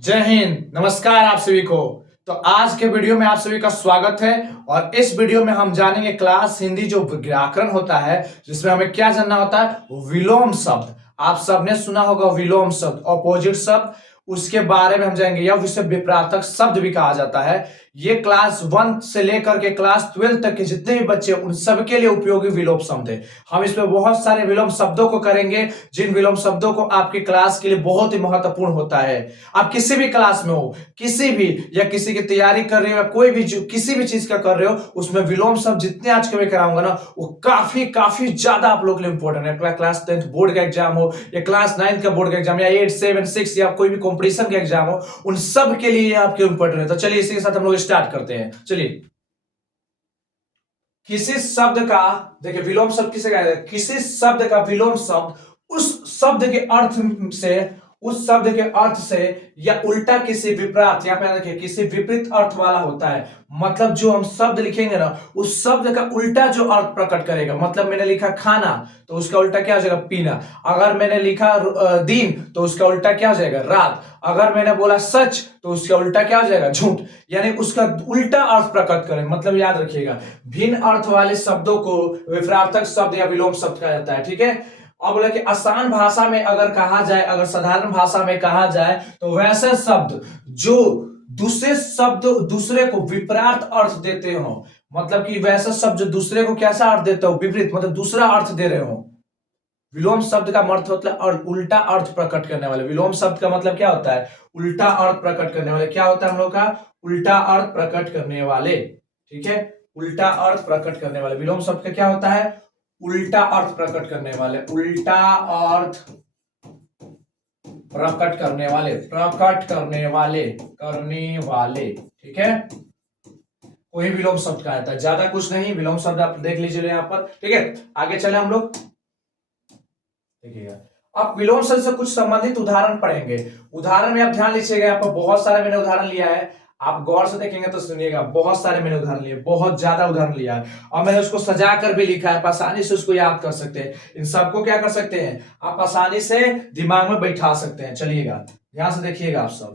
जय हिंद। नमस्कार आप सभी को। तो आज के वीडियो में आप सभी का स्वागत है। और इस वीडियो में हम जानेंगे क्लास हिंदी जो व्याकरण होता है, जिसमें हमें क्या जानना होता है, विलोम शब्द। आप सबने सुना होगा विलोम शब्द, ऑपोजिट शब्द, उसके बारे में हम जानेंगे। या उसे विपरीतक शब्द भी कहा जाता है। ये क्लास 1 से लेकर के क्लास 12 तक के जितने भी बच्चे उन सबके लिए उपयोगी विलोम शब्द है। हम इसमें बहुत सारे विलोम शब्दों को करेंगे, जिन विलोम शब्दों को आपकी क्लास के लिए बहुत ही महत्वपूर्ण होता है। आप किसी भी क्लास में हो, किसी भी, या किसी की तैयारी कर रहे हो, या कोई भी किसी भी चीज का कर रहे हो, उसमें विलोम शब्द जितने आज के मैं कराऊंगा ना, वो काफी काफी ज्यादा आप लोग के लिए इंपॉर्टेंट है। क्लास 10 बोर्ड का एग्जाम हो, या क्लास 9 का बोर्ड का एग्जाम, या 8 7 6 या कोई भी कंपटीशन का एग्जाम हो, उन सब के लिए आपके इंपॉर्टेंट है। तो चलिए इसी के साथ हम लोग स्टार्ट करते हैं। चलिए, किसी शब्द का, देखिए विलोम शब्द किसे कहते हैं, किसी शब्द का विलोम शब्द उस शब्द के अर्थ से, उस शब्द के अर्थ से या उल्टा किसी विपरीत, यहां पे देखिए किसी विपरीत अर्थ वाला होता है। मतलब जो हम शब्द लिखेंगे ना, उस शब्द का उल्टा जो अर्थ प्रकट करेगा। मतलब मैंने लिखा खाना, तो उसका उल्टा क्या हो जाएगा, पीना। अगर मैंने लिखा दिन, तो उसका उल्टा क्या हो जाएगा, रात। अगर मैंने बोला सच, तो उसका उल्टा क्या हो जाएगा, झूठ। यानी उसका उल्टा अर्थ प्रकट करें। मतलब याद रखिएगा, भिन्न अर्थ वाले शब्दों को विपरीतक शब्द या विलोम शब्द कहा जाता है। ठीक है। अब बोला कि आसान भाषा में अगर कहा जाए, अगर साधारण भाषा में कहा जाए, तो वैसे शब्द जो दूसरे शब्द दूसरे को विपरीत अर्थ देते हो। मतलब कि वैसा शब्द जो दूसरे को कैसा अर्थ देते हो, विपरीत, मतलब दूसरा अर्थ दे रहे हो। विलोम शब्द का मतलब और उल्टा अर्थ प्रकट करने वाले। विलोम शब्द का मतलब क्या होता है, उल्टा अर्थ प्रकट करने वाले। क्या होता है हम लोग का, उल्टा अर्थ प्रकट करने वाले। ठीक है, उल्टा अर्थ प्रकट करने वाले। विलोम शब्द का क्या होता है, उल्टा अर्थ प्रकट करने वाले। उल्टा अर्थ प्रकट करने वाले, प्रकट करने वाले, करने वाले। ठीक है, कोई विलोम शब्द का आता है, ज्यादा कुछ नहीं। विलोम शब्द आप देख लीजिए यहां पर। ठीक है, आगे चले हम लोग, देखिएगा। अब विलोम शब्द से कुछ संबंधित उदाहरण पढ़ेंगे। उदाहरण में आप ध्यान लीजिएगा, यहाँ पर बहुत सारे मैंने उदाहरण लिया है। आप गौर से देखेंगे तो सुनिएगा, बहुत सारे मैंने उदाहरण लिए, बहुत ज्यादा उदाहरण लिया है। और मैंने उसको सजा कर भी लिखा है, आप आसानी से उसको याद कर सकते हैं। इन सबको क्या कर सकते हैं, आप आसानी से दिमाग में बैठा सकते हैं। चलिएगा, ध्यान से देखिएगा आप सब।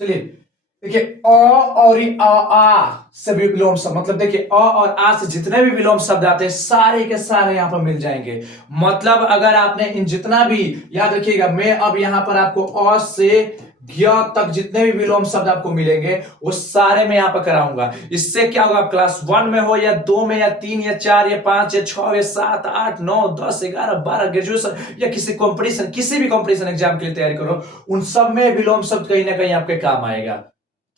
चलिए, देखिए अ और आ से भी विलोम शब्द, मतलब देखिए अ और आ से जितने भी विलोम शब्द आते हैं, सारे के सारे यहां पर मिल जाएंगे। मतलब अगर आपने इन जितना भी, याद रखिएगा, मैं अब यहां पर आपको अ से ज्ञ तक जितने भी विलोम शब्द आपको मिलेंगे, वो सारे मैं यहां पर कराऊंगा। इससे क्या होगा, आप क्लास 1 में हो, या 2 में, या 3 या 4 या 5 या 6 या 7 8 9 10 11 12 ग्रेजुएशन, या किसी कंपटीशन, किसी भी कंपटीशन एग्जाम के लिए तैयारी करो, उन सब में विलोम शब्द कहीं ना कहीं आपके काम आएगा।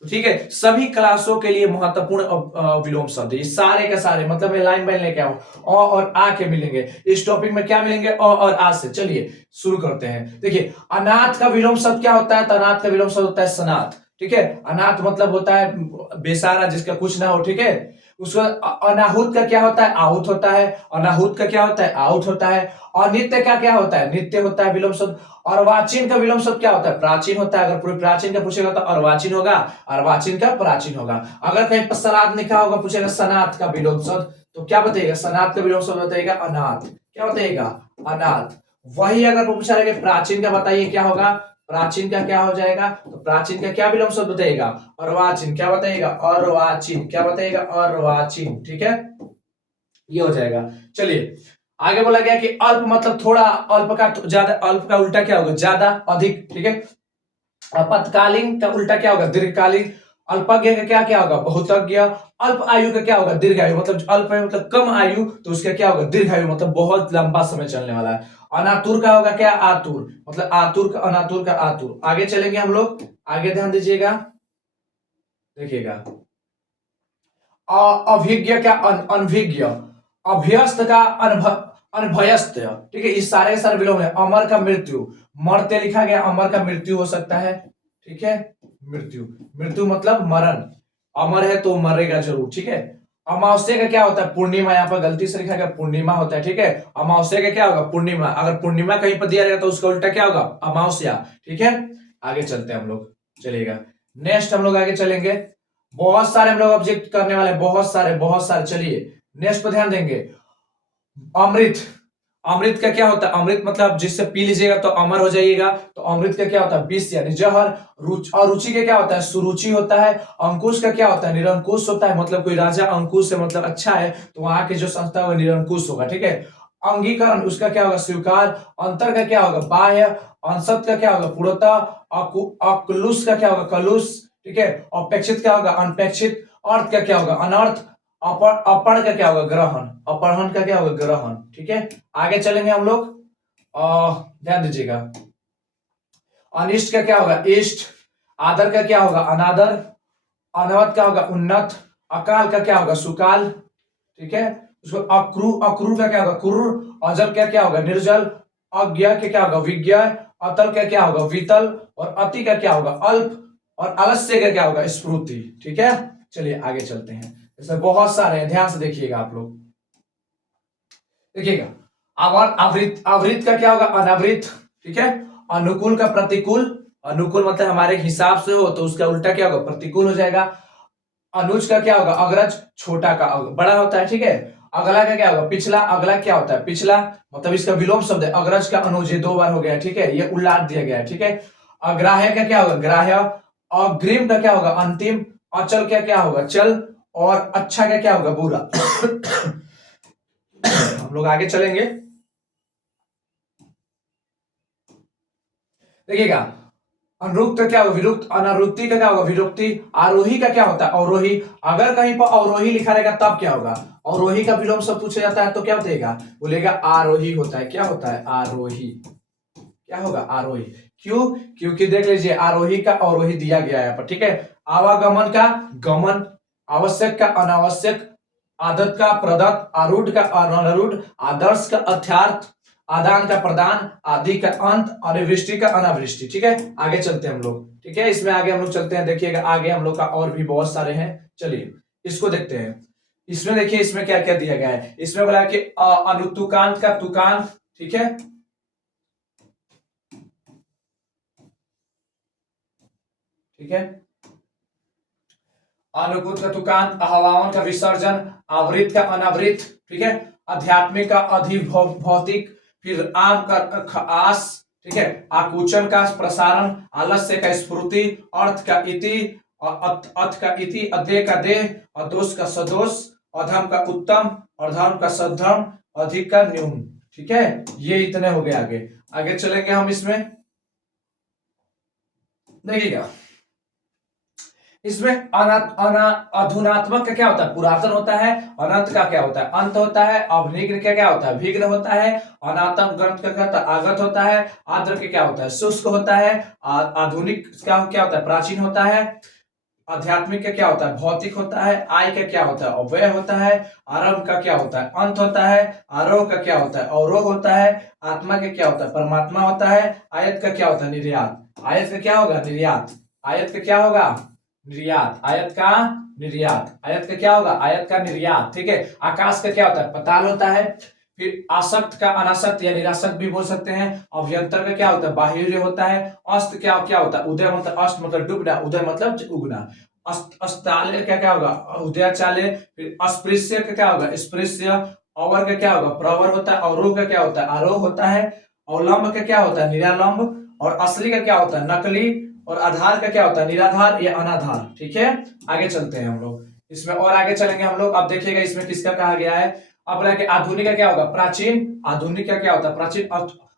तो ठीक है, सभी क्लासों के लिए महत्वपूर्ण विलोम शब्द ये सारे के सारे। मतलब मैं लाइन बाइन लेके आऊं, अ और आ के मिलेंगे। इस टॉपिक में क्या मिलेंगे, अ और आ से। चलिए शुरू करते हैं। देखिए, अनाथ का विलोम शब्द क्या होता है, तो अनाथ का विलोम शब्द होता है सनाथ। ठीक है, अनाथ मतलब होता है बेसारा, जिसका कुछ ना हो। ठीक है, उसका अनाहुत का क्या होता है, आहूत होता है। अनाहुत का क्या होता है, आहूत होता है। अनित्य का क्या होता है, नित्य होता है विलोम शब्द। अर्वाचीन का विलोम शब्द क्या होता है, प्राचीन होता है। अगर पूरे प्राचीन का पूछेगा तो अर्वाचीन होगा, अर्वाचीन का प्राचीन होगा। अगर कहीं पर सनात लिखा होगा, पूछेगा सनात का विलोम शब्द, तो क्या बताएगा, सनात का विलोम शब्द बताएगा अनाथ। क्या बताएगा, अनाथ। वही अगर पूछा जाएगा प्राचीन का बताइए क्या होगा, प्राचीन का क्या हो जाएगा, तो प्राचीन का क्या विलोम शब्द बताएगा, अर्वाचीन। क्या बताएगा, अर्वाचीन। क्या बताएगा, अर्वाचीन। ठीक है, ये हो जाएगा। चलिए, आगे बोला गया कि अल्प मतलब थोड़ा, अल्प का ज्यादा, अल्प का उल्टा क्या होगा, ज्यादा, अधिक। ठीक है, आपातकालीन का उल्टा क्या होगा, दीर्घकालीन। अल्पज्ञ का क्या क्या होगा, बहुतज्ञ। अल्प आयु का क्या होगा, दीर्घ आयु। मतलब अल्प है मतलब कम आयु, तो उसका क्या होगा, दीर्घ आयु, मतलब बहुत लंबा समय चलने वाला है। अनातुर का होगा क्या, आतुर। मतलब आतुर का, अनातुर का आतुर। आगे चलेंगे हम लोग, आगे ध्यान दीजिएगा, देखिएगा। अभिज्ञ का अनभिज्ञ, अभ्यस्त का अनभयस्त। ठीक है, इस सारे सारे विलोम है। अमर का मृत्यु, मरते लिखा गया, अमर का मृत्यु हो सकता है। ठीक है, मृत्यु, मृत्यु मतलब मरण। अमर है तो मरेगा जरूर। ठीक है, अमावस्या का क्या होता है, पूर्णिमा। यहाँ पर गलती से लिखा गया पूर्णिमा होता है। ठीक है, अमावस्या का क्या होगा, पूर्णिमा। अगर पूर्णिमा कहीं पर दिया रहेगा तो उसका उल्टा क्या होगा, अमावस्या। ठीक है, आगे चलते हैं हम लोग, चलिएगा। नेक्स्ट हम लोग आगे चलेंगे, बहुत सारे हम लोग ऑब्जेक्ट करने वाले, बहुत सारे बहुत सारे। चलिए नेक्स्ट पर ध्यान देंगे। अमृत, अमृत का क्या होता है? अमृत मतलब जिससे पी लीजिएगा तो अमर हो जाइएगा, तो अमृत का क्या होता है? विष यानी जहर। और रुचि का क्या होता है? सुरुचि होता है। अंकुश का क्या होता है? निरंकुश होता है, मतलब कोई राजा अंकुश है मतलब अच्छा है, तो वहां की जो संस्था है वो निरंकुश होगा, ठीक है। अंगीकरण उसका क्या होगा? स्वीकार। अंतर का क्या होगा? बाह्य। अंशत का क्या होगा? पूर्णतः। अकुलुष का क्या होगा? कलुष, ठीक है। अपेक्षित क्या होगा? अनपेक्षित। अर्थ का क्या होगा? अनर्थ। अपण का क्या होगा? ग्रहण। अपहरण का क्या होगा? ग्रहण, ठीक है। आगे चलेंगे हम लोग। ध्यान दीजिएगा। अनिष्ट का क्या होगा? इष्ट। आदर का क्या होगा? अनादर। अनवत का होगा? उन्नत। अकाल का क्या होगा? सुकाल, ठीक है। उसको अक्रूर, अक्रूर का क्या होगा? क्रूर। अजल का क्या होगा? निर्जल। अज्ञ का क्या होगा? विज्ञ। अतल का क्या होगा? वितल। और अति का क्या होगा? अल्प। और आलस्य का क्या होगा? स्फूर्ति, ठीक है। चलिए आगे चलते हैं, इसमें बहुत सारे हैं, ध्यान से देखिएगा आप लोग। देखिएगा, आवृत, आवृत का क्या होगा? अनावृत, ठीक है। अनुकूल का प्रतिकूल। अनुकूल मतलब हमारे हिसाब से हो तो उसका उल्टा क्या होगा? प्रतिकूल हो जाएगा। अनुज का क्या होगा? अग्रज, छोटा का बड़ा होता है, ठीक है। अगला का क्या होगा? पिछला। अगला क्या होता है? पिछला, मतलब इसका विलोम शब्द है। अग्रज का अनुज, ये 2 बार हो गया, ठीक है, ये उल्लाट दिया गया है, ठीक है। अग्राह्य का क्या होगा? ग्राह्य। अग्रिम का क्या होगा? अंतिम। अचल का क्या होगा? चल। और अच्छा का क्या होगा? बुरा। हम लोग आगे चलेंगे, देखिएगा। अनुरुक्त का क्या होगा? विरुक्त। अनावृत्ति का क्या होगा? विरुक्ति। आरोही का क्या होता है? अवरोही। अगर कहीं पर अवरोही लिखा रहेगा तब क्या होगा? अवरोही का विलोम सब पूछा जाता है तो क्या बताएगा? बोलेगा आरोही होता है। क्या होता है? आरोही। क्या होगा? आरोही। क्यों? क्योंकि देख लीजिए, आरोही का अवरोही दिया गया है यहाँ पर, ठीक है। आवागमन का गमन। आवश्यक का अनावश्यक। आदत का प्रदत्त। आरूढ़ का अनारूढ़। आदर्श का अर्थार्थ। आदान का प्रदान। आदि का अंत। अनिवृष्टि का अनावृष्टि, ठीक है। आगे चलते हैं हम लोग, ठीक है। इसमें आगे हम लोग चलते हैं, देखिएगा आगे हम लोग का और भी बहुत सारे हैं। चलिए इसको देखते हैं। इसमें देखिए, इसमें क्या क्या दिया गया है। इसमें बोला कि अनुतुकांत का तुकांत, ठीक है, ठीक है। अनुकूल का तुकांत, हवाओं का विसर्जन, आवृत का अनावृत, ठीक है। आध्यात्मिक का अधिभौतिक, फिर आम का आस, ठीक है। आकुचन का प्रसारण, आलस्य का स्फूर्ति, अर्थ का इति, अथ का इति, अध्यय का देह, अदोष का सदोष, अधम का उत्तम, और धर्म का सद्धर्म, अधिक का न्यून, ठीक है। ये इतने हो गए। आगे आगे चलेंगे हम इसमें, देखिएगा। इसमें अधुनात्मक का क्या होता है? पुरातन होता है। अनंत का क्या होता है? अंत होता है। अभिघ्न का क्या होता है? विघ्न होता है। अनातम ग्रंथ का क्या होता है? आगत होता है। आद्र का क्या होता है? शुष्क होता है। आधुनिक का क्या होता है? प्राचीन होता है। आध्यात्मिक का क्या होता है? भौतिक होता है। आय का क्या होता है? अव्यय होता है। आरंभ का क्या होता है? अंत होता है। आरोह का क्या होता है? अवरोह होता है। आत्मा का क्या होता है? परमात्मा होता है। आयत का क्या होता है? निर्यात। आयत का क्या होगा? निर्यात। आयत का क्या होगा? निर्यात। आयत का निर्यात। आयत का क्या होगा? आयत का निर्यात, ठीक है। आकाश का क्या होता है? पताल होता है। फिर आसक्त का अनासक्त या निरासक्त भी बोल सकते हैं। अभ्यंतर का क्या होता है? बाह्य होता है। अस्त क्या क्या होता है? उदय मतलब अस्त मतलब डूबना, उदय मतलब उगना। अस्ताल्य का क्या होगा? उदयाचाल्य। फिर अस्पृश्य का क्या होगा? स्पृश्य। अवर का क्या होगा? प्रवर होता है। अवरोह का क्या होता है? आरोह होता है। अवलंब का क्या होता है? निरालंब। और असली का क्या होता है? नकली। और आधार का क्या होता है? निराधार या अनाधार, ठीक है। आगे चलते हैं हम लोग इसमें, और आगे चलेंगे हम लोग। अब देखिएगा इसमें किसका कहा गया है। अब बोला कि आधुनिक का क्या होगा? प्राचीन। आधुनिक का क्या होता है? प्राचीन।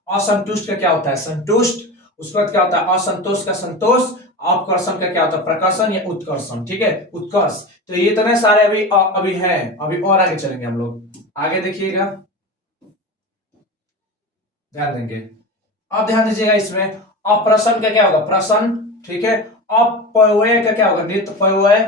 असंतुष्ट का क्या होता है? संतुष्ट। उसके बाद क्या होता है? असंतोष का संतोष। अपकर्षण का क्या होता है? प्रकर्षण या उत्कर्षण, ठीक है, उत्कर्ष। तो ये इतने सारे अभी अभी हैं, अभी और आगे चलेंगे हम लोग। आगे देखिएगा, ध्यान देंगे। अब ध्यान दीजिएगा इसमें, अप्रसन्न का क्या होगा? प्रसन्न, ठीक है। अपव्यय का क्या होगा? नित्यव्यय।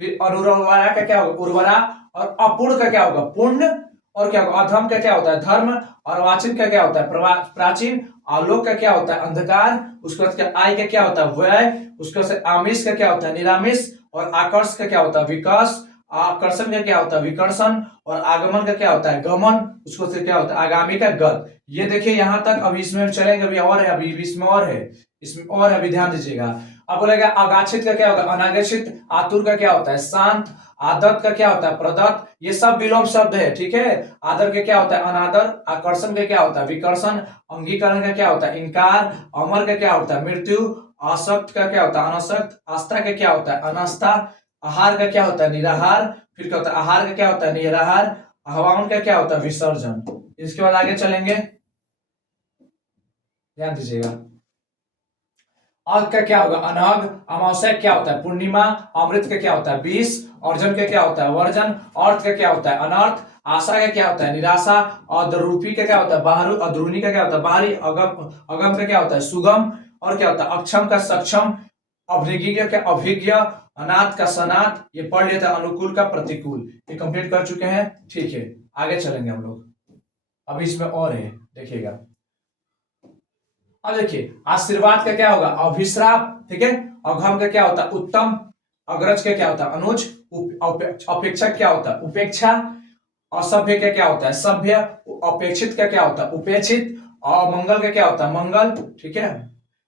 फिर अनुर्वरा का क्या होगा? उर्वरा। और अपूर्ण का क्या होगा? पूर्ण। और क्या होगा? अधम का क्या होता है? धर्म। और वाचिन का क्या होता है? प्राचीन। आलोक का क्या होता है? अंधकार। उसके बाद आय का क्या होता है? व्यय। उसके बाद आमिष का क्या होता है? निरामिष। और आकर्ष का क्या होता है? विकास। आकर्षण का क्या होता है? विकर्षण। और आगमन का क्या होता है? गमन। उसको से क्या होता है? आगामी का गत। ये देखिए यहां तक, अभी इसमें चलेंगे, अभी और है, अभी इसमें और है, इसमें और अभी ध्यान दीजिएगा। अब बोलेगा अगाछित का क्या होगा अनागछित, आतुर का क्या होता है शांत, आदत का क्या होता है प्रदत्त, ये सब विलोम शब्द है, ठीक है। आदर का क्या होता है अनादर, आकर्षण का क्या होता है विकर्षण, अंगीकरण का क्या होता है इनकार, अमर का क्या होता है मृत्यु, आसक्त का क्या होता है अनासक्त, आस्था का क्या होता है अनास्था, आहार का क्या होता है निराहार, फिर क्या होता है आहार का क्या होता है निराहार, आह्वान का क्या होता है विसर्जन। इसके बाद आगे चलेंगे, ध्यान दीजिएगा। अग का क्या होगा अनग, अमावस्या क्या होता है पूर्णिमा, अमृत का क्या होता है विष, अर्जन का क्या होता है वर्जन, अर्थ का क्या होता है अनर्थ, आशा का क्या होता है निराशा, अद्रूपी का क्या होता है बाहर, अद्रुनी का क्या होता है बाहरी, अगम अगम का क्या होता है सुगम, और क्या होता है अक्षम का सक्षम, अभिज्ञ का क्या अभिज्ञ, अनाथ का सनाथ, ये पढ़ लिया था अनुकूल का प्रतिकूल, ये कंप्लीट कर चुके हैं, ठीक है। आगे चलेंगे हम लोग, अभी इसमें और है देखिएगा। अब देखिए आशीर्वाद का क्या होगा अभिश्राप, ठीक है। अघम का क्या होता है उत्तम, अग्रज का क्या होता है अनुज, अपेक्षा क्या होता है उपेक्षा, असभ्य का क्या होता है सभ्य, अपेक्षित का क्या होता है उपेक्षित, अमंगल का क्या होता है मंगल, ठीक है।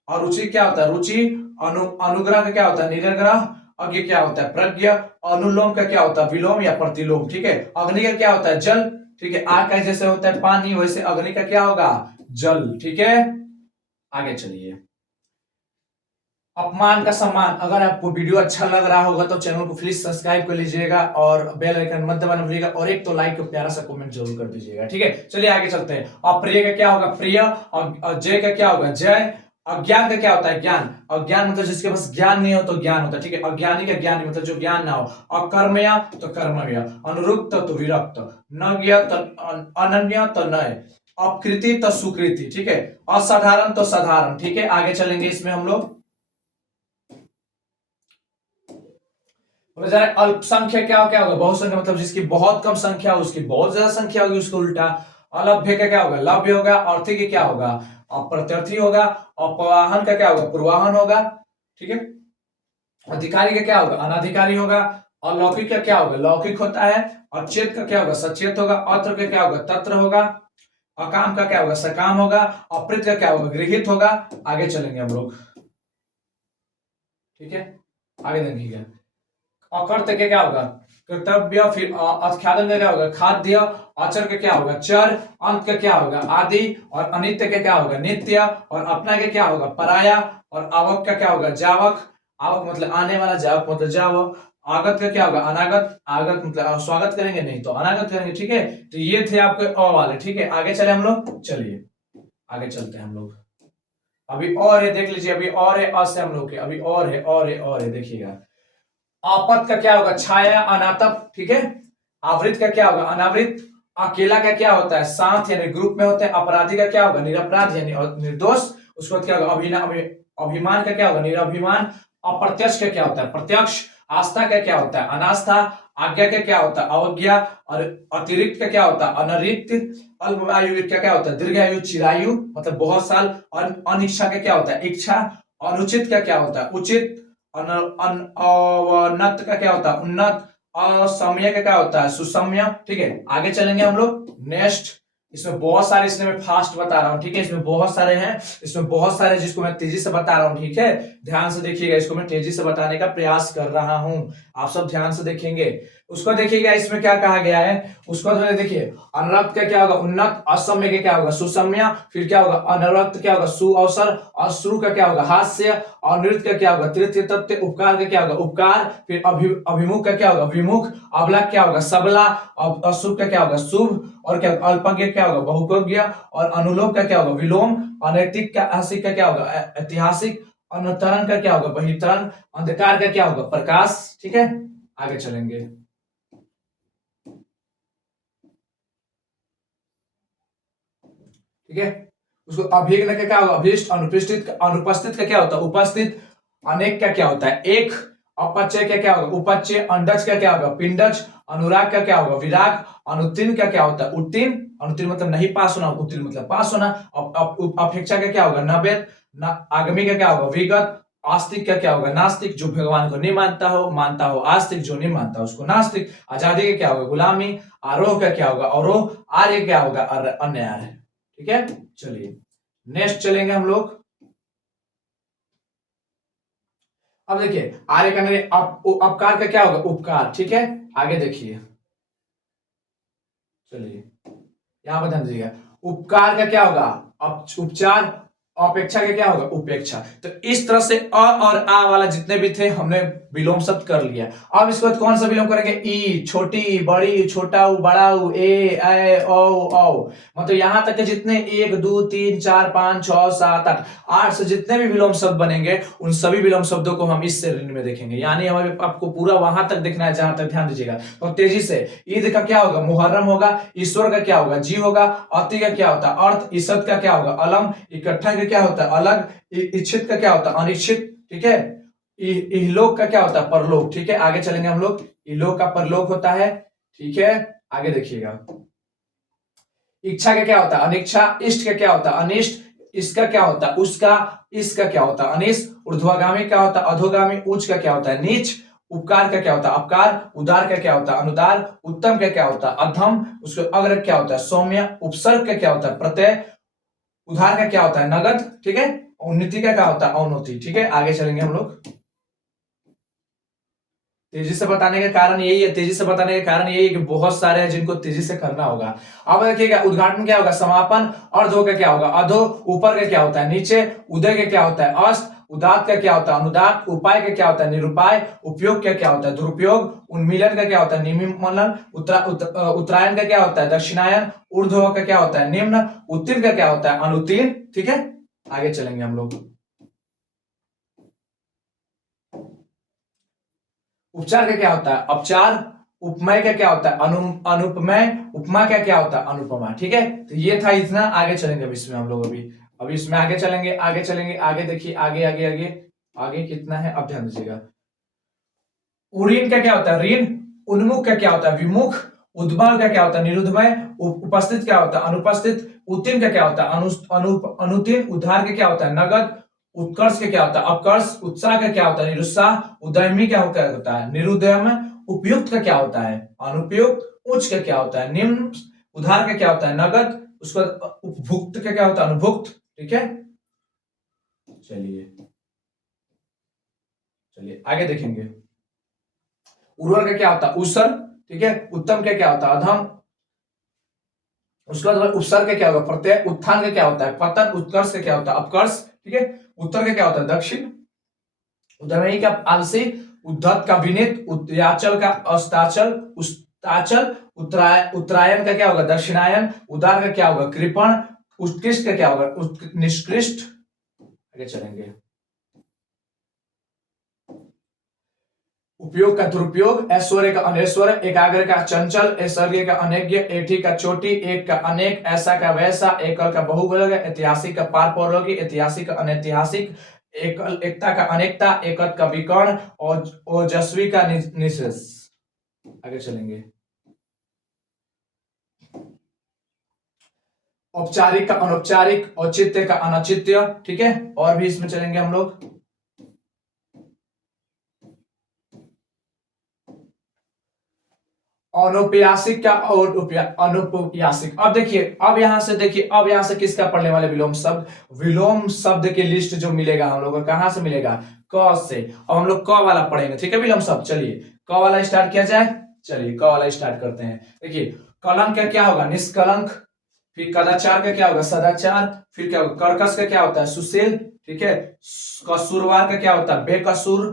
अरुचि क्या होता है रुचि, अनुग्रह का क्या होता है निरग्रह, अज्ञ क्या होता है प्रज्ञ, अनुलोम का क्या होता है विलोम या प्रतिलोम, ठीक है। अग्नि का क्या होता है जल, ठीक है। आग का जैसे होता है पानी वैसे अग्नि का क्या होगा जल, ठीक है। आगे चलिए, अपमान का सम्मान। अगर आपको वीडियो अच्छा लग रहा होगा तो चैनल को प्लीज सब्सक्राइब कर लीजिएगा और बेल आइकन मत दबाना भूलिएगा, और एक तो लाइक और प्यारा सा कमेंट जरूर कर दीजिएगा, ठीक है। चलिए आगे चलते हैं। अप्रिय का क्या होगा प्रिय, और जय का क्या होगा जय, अज्ञान का क्या होता है ज्ञान, अज्ञान मतलब जिसके पास ज्ञान नहीं हो तो ज्ञान होता है, ठीक है। अज्ञानी का ज्ञान मतलब जो ज्ञान ना हो, अकर्मया तो कर्मया, अनुरुक्त तो विरक्त, नज्ञ तो अनन्य तो नय, अपकृति तो सुकृति, ठीक है। असाधारण तो साधारण, ठीक है। आगे चलेंगे इसमें हम लोग, अल्पसंख्यक क्या क्या होगा बहुसंख्या मतलब जिसकी बहुत कम संख्या हो उसकी बहुत ज्यादा संख्या होगी उसको उल्टा। अलभ्य का क्या होगा लभ्य होगा, अर्थी का क्या होगा अप्रत्यर्थी होगा, अपवाहन का क्या होगा पूर्वाहन होगा, ठीक है। अधिकारी का क्या होगा अनाधिकारी होगा, अलौकिक का क्या होगा लौकिक होता है, अचेत का क्या होगा सचेत होगा, अत्र का क्या होगा तत्र होगा, अकाम का क्या होगा सकाम होगा, अप्रित का क्या होगा गृहित होगा। आगे चलेंगे हम लोग, ठीक है। आगे देखिएगा, अकर्त के क्या होगा कर्तव्य, फिर आख्यादन का क्या होगा खाद्य, अचर का क्या होगा चर, अंत का क्या होगा आदि, और अनित्य का क्या होगा नित्य, और अपना का क्या होगा पराया, और आवक का क्या होगा जावक, आवक मतलब आने वाला, जावक मतलब जावक, आगत का क्या होगा अनागत, आगत मतलब स्वागत करेंगे नहीं तो अनागत करेंगे, ठीक है। तो ये थे आपके अ वाले, ठीक है। आगे चले हम लोग, चलिए आगे चलते हैं हम लोग। अभी और है देख लीजिए, अभी और है अ से हम लोग के, अभी और है और है और है देखिएगा। आपत का क्या होगा छाया अनातप, ठीक है। आवृत का क्या होगा अनावृत, अकेला का क्या होता है साथ यानी ग्रुप में होते हैं, अपराधी का क्या होगा निरपराध यानी निर्दोष, उसके बाद क्या होगा अभिमान का क्या होगा निरभिमान, अप्रत्यक्ष का क्या होता है प्रत्यक्ष, आस्था का क्या होता है अनास्था, आज्ञा का क्या होता है अवज्ञा, और अतिरिक्त का क्या होता है अनरिक्त, अल्प आयु का क्या होता है दीर्घायु चिरायु मतलब बहुत साल, अनिच्छा का क्या होता है इच्छा, अनुचित का क्या होता है उचित, अवनत का क्या होता है उन्नत, असमय का क्या होता है सुसम्य, ठीक है। आगे चलेंगे हम लोग नेक्स्ट, इसमें बहुत सारे, इसलिए मैं फास्ट बता रहा हूं, ठीक है। इसमें बहुत सारे हैं, इसमें बहुत सारे जिसको मैं तेजी से बता रहा हूं, ठीक है। ध्यान से देखिएगा, इसको मैं तेजी से बताने का प्रयास कर रहा हूं, आप सब ध्यान से देखेंगे। उसको देखिएगा इसमें क्या कहा गया है, उसको देखिए अनरक्त का क्या होगा उन्नत, असम्य का क्या होगा सुसम्य, फिर क्या होगा अनरक्त क्या होगा सुअवसर, अश्रु का क्या होगा हास्य, अनृत का क्या होगा तृतीय तत्व, उपकार का क्या होगा उपकार, फिर अभिमुख का क्या होगा विमुख, अबला क्या होगा सबला, अशुभ का क्या होगा शुभ, और क्या अल्पज्ञ क्या होगा बहुज्ञ, और अनुलोम का क्या होगा विलोम, अनैतिक का ऐतिहासिक का क्या होगा ऐतिहासिक, अनुतरण का क्या होगा बहितरण, अंधकार का क्या होगा प्रकाश, ठीक है। आगे चलेंगे, ठीक है। उसको अभिज्ञ का क्या होगा अभिष्ट, अनुपस्थित अनुपस्थित का क्या होता है उपस्थित, अनेक का क्या होता है एक, अपचय का क्या होगा उपचय, अंडज का क्या होगा पिंडज, अनुराग का क्या होगा विराग, अनुत्तीर्ण का क्या होता है उत्तीर्ण, अनुत्तीर्ण मतलब नहीं पास होना, उत्तीर्ण मतलब पास होना, अपेक्षा का क्या होगा नवेद, आगमी का क्या होगा विगत, आस्तिक का क्या होगा नास्तिक जो भगवान को नहीं मानता हो, मानता हो आस्तिक जो नहीं मानता उसको नास्तिक, आजादी का क्या होगा गुलामी, आरोह का क्या होगा अवरोह, आर्य क्या होगा अन्य आर्य, ठीक है। चलिए नेक्स्ट चलेंगे हम लोग, अब देखिए आर्य का नहीं, अपकार का क्या होगा, उपकार। ठीक है, आगे देखिए, चलिए यहां पर ध्यान दीजिएगा, उपकार का क्या होगा, उपचार, अपेक्षा का क्या होगा, उपेक्षा। तो इस तरह से अ और आ वाला जितने भी थे हमने विलोम शब्द कर लिया। अब इसके बाद कौन सा विलोम करेंगे, ई, छोटी, बड़ी, छोटा ऊ, बड़ा ऊ, ए औ। मतलब यहां तक के जितने 1 2 3 4 5 6 7 8 8 से जितने भी विलोम शब्द बनेंगे उन सभी विलोम शब्दों को हम इस श्रेणी में देखेंगे। यानी हमें आपको पूरा वहां तक देखना है जहां तक, ध्यान दीजिएगा तो तेजी से। ईद का क्या होगा, मुहर्रम होगा। ईश्वर का क्या होगा, जी होगा। अति का क्या होता है, अर्थ। ईसत का क्या होगा, अलम। इकट्ठा का क्या होता है, अलग। इच्छित का क्या होता है, अनिश्चित। ठीक है, इहलोक का क्या होता है, परलोक। ठीक है, आगे चलेंगे हम लोग, इहलोक का परलोक होता है। ठीक है, आगे देखिएगा, इच्छा का क्या होता है, अनिच्छा। इष्ट का क्या होता है, अनिष्ट। इसका क्या होता है, उसका। इसका क्या होता है, अनिष्ट। ऊर्ध्वगामी क्या होता है, अधोगामी। उच्च का क्या होता है, नीच। उपकार का क्या होता है, अपकार। उदार का क्या होता है, अनुदार। उत्तम का क्या होता है, अधम। उसके अग्र क्या होता है, सौम्य। उपसर्ग का क्या होता है, प्रत्यय। उधार का क्या होता है, नगद। ठीक है, उन्नति का क्या होता है, अवनति। ठीक है, आगे चलेंगे हम लोग। तेजी से बताने का कारण यही है, तेजी से बताने का कारण यही है कि बहुत सारे हैं जिनको तेजी से करना होगा। अब देखिएगा, उद्घाटन क्या होगा, समापन। अर्धो का क्या होगा, अधो। ऊपर का क्या होता है, नीचे। उदय का क्या होता है, अस्त। उदात का क्या होता है, अनुदात। उपाय का क्या होता है, निरुपाय। उपयोग का क्या होता है, दुरुपयोग। उन्मीलन का क्या होता है, निमिमलन। उत्तरायण का क्या होता है, दक्षिणायन। ऊर्ध्व का क्या होता है, निम्न। उत्तीर्ण का क्या होता है, अनुत्तीर्ण। ठीक है, आगे चलेंगे हम लोग। उपचार का क्या होता है, अपचार। उपमय का क्या होता है, अनुपमय। उपमा का क्या होता है, अनुपमा। ठीक है, तो ये था इतना। आगे चलेंगे अब इसमें हम लोग, अभी इसमें आगे चलेंगे, आगे चलेंगे, आगे देखिए, आगे आगे आगे आगे कितना है, अब ध्यान दीजिएगा। उरीन का क्या होता है, ऋण। उन्मुख का क्या होता है, विमुख। उद्भव का क्या होता है, निरुद्धमय। उपस्थित क्या होता है, अनुपस्थित। उत्तीर्ण का क्या होता है, अनुत्तीर्ण। उद्धार का क्या होता है, नगद। उत्कर्ष का क्या होता है, अपकर्ष। उत्साह का क्या होता है, निरुत्साह। उदयमी क्या होता है, निरुदयम। उपयुक्त का क्या होता है, अनुपयुक्त। उच्च का क्या होता है, निम्न। उधार का क्या होता है, नगद। उसके बाद उपभुक्त का क्या होता है, अनुभुक्त। ठीक है, चलिए चलिए आगे देखेंगे। उर्वर का क्या होता है, उसर। ठीक है, उत्तम का क्या होता है, अधम। उसके बाद उपसर्ग का क्या होगा, प्रत्यय। उत्थान का क्या होता है, पतन। उत्कर्ष का क्या होता है, अपकर्ष। ठीक है, उत्तर का क्या होता है, दक्षिण। उदयमयी का आलसी। उद्धत का विनीत। उत्याचल का अस्ताचल। उस्ताचल। उत्तरायण का क्या होगा, दक्षिणायन। उदार का क्या होगा, कृपण। उत्कृष्ट का क्या होगा, निष्कृष्ट। आगे चलेंगे। उपयोग का दुरुपयोग। ऐश्वर्य का अनैश्वर्य। एकाग्र का चंचल। ऐश्वर्य का अनैज्ञ। एठी का चोटी। एक का अनेक। ऐसा का वैसा। एकल का बहुवचन। ऐतिहासिक का पारपौरोगी। ऐतिहासिक का अनैतिहासिक। एकल एकता का अनेकता। एकत का विकर्ण। और ओजस्वी का निशेष। आगे चलेंगे। औपचारिक का अनौपचारिक। औचित्य का अनौचित्य। ठीक है, और भी इसमें चलेंगे हम लोग। अनुपयासिक का और अनुपयासिक। अब देखिए, अब यहां से देखिए, अब यहां से किसका पढ़ने वाले विलोम शब्द। विलोम शब्द की लिस्ट जो मिलेगा हम लोग को, कहां से मिलेगा, क से। अब हम लोग क वाला पढ़ेंगे। ठीक है, विलोम शब्द। चलिए क वाला स्टार्ट किया जाए। चलिए क वाला स्टार्ट करते हैं। देखिए, कलंक का क्या होगा, निष्कलंक। फिर कदाचार का क्या होगा, सदाचार। फिर क्या होगा, कर्कश का क्या होता है, सुशील। ठीक है, कसूरवार का क्या होता है, बेकसूर।